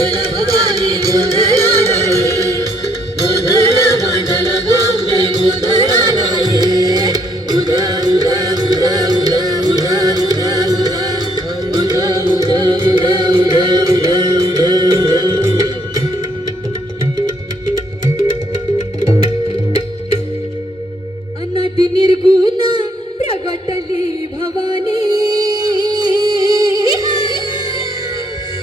भगवानी गुण